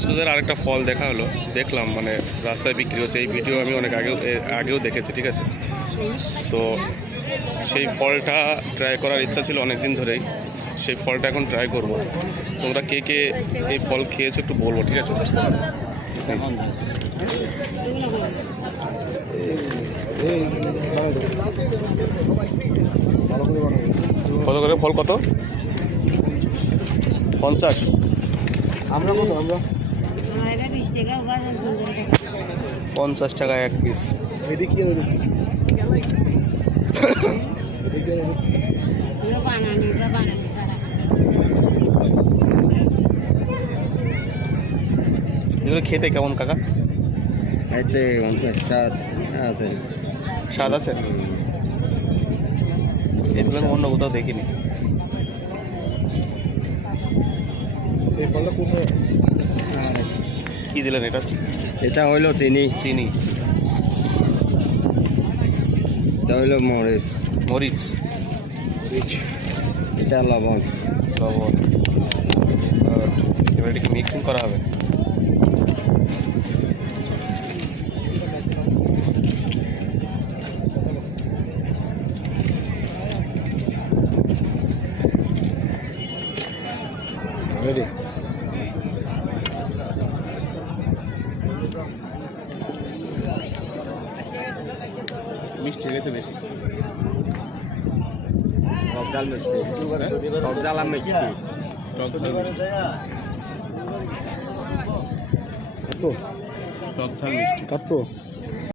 কক্সবাজার আরেকটা ফল দেখা হলো, দেখলাম মানে রাস্তায় বিক্রি হচ্ছে। এই ভিডিও আমি অনেক আগেও দেখেছি, ঠিক আছে। তো সেই ফলটা ট্রাই করার ইচ্ছা ছিল অনেক দিন ধরেই, সেই ফলটা এখন ট্রাই করব। তোমরা কে কে এই ফল খেয়েছো একটু বলবো, ঠিক আছে। কত করে ফল? কত? 50। আমরা কত? আমরা 50 টাকা এক পিস। এদিকে এগুলো খেতে কেমন কাকা? এতে স্বাদ আছে। স্বাদ আছে? এগুলো আমি অন্য কোথাও দেখিনি। কি দিলেন এটা? এটা হইলো চিনি, চিনি। এটা হইলো মরিচ, মরিচ। এটা লবণ। লবণ। এবার এটাকে মিক্সিং করা হবে। রেডি। মিষ্টি হয়ে গেছে বেশি। টক ডাল মিষ্টি, টক ডাল আর মিষ্টি, টক ঝাল মিষ্টি। টক ঝাল মিষ্টি। কাটবো।